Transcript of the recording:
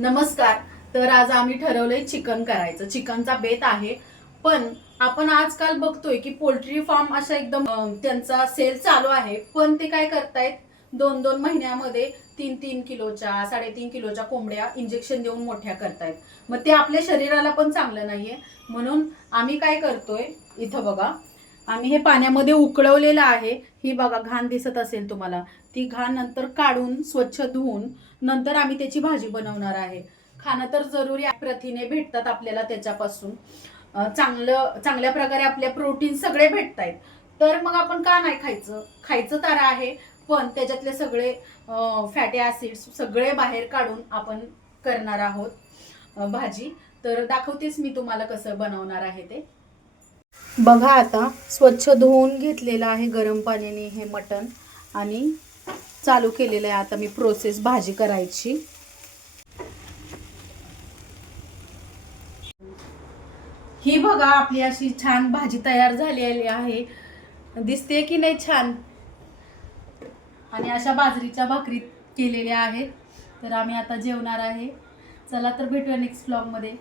नमस्कार. तर आज आम्ही ठरवलंय चिकन करायचं. चिकनचा बेत आहे. पण आपण आजकाल बघतोय की पोल्ट्री फार्म अशा एकदम त्यांचा सेल चालू आहे. पण ते काय करतायत, 2-2 महिन्यामध्ये 3-3 किलोच्या 3.5 किलोच्या कोंबड्या इंजेक्शन देऊन मोठ्या करतायत. मग ते आपल्या शरीराला पण चांगलं नाहीये. म्हणून आम्ही काय करतोय, इथं बघा, आम्ही हे पाण्यामध्ये उकळवलेलं आहे. ही बघा घाण दिसत असेल तुम्हाला. ती घाण नंतर काढून स्वच्छ धुवून नंतर आम्ही त्याची भाजी बनवणार आहे. खाणं तर जरुरी आहे. प्रथिने भेटतात आपल्याला त्याच्यापासून. चांगल्या प्रकारे आपल्या प्रोटीन सगळे भेटतायत. तर मग आपण का नाही खायचं? खायचं तर आहे, पण त्याच्यातले सगळे फॅटी ऍसिड्स सगळे बाहेर काढून आपण करणार आहोत भाजी. तर दाखवतेच मी तुम्हाला कसं बनवणार आहे ते. बघा, आता स्वच्छ धुवून घेतलेलं आहे गरम पाण्याने हे मटण आणि चालू केलेलं आहे आता मी प्रोसेस भाजी करायची. ही बघा आपली अशी छान भाजी तयार झालेली आहे. दिसते की नाही छान? आणि अशा बाजरीच्या भाकरी केलेल्या आहेत. तर आम्ही आता जेवणार आहे. चला तर भेटूया नेक्स्ट व्लॉग मध्ये.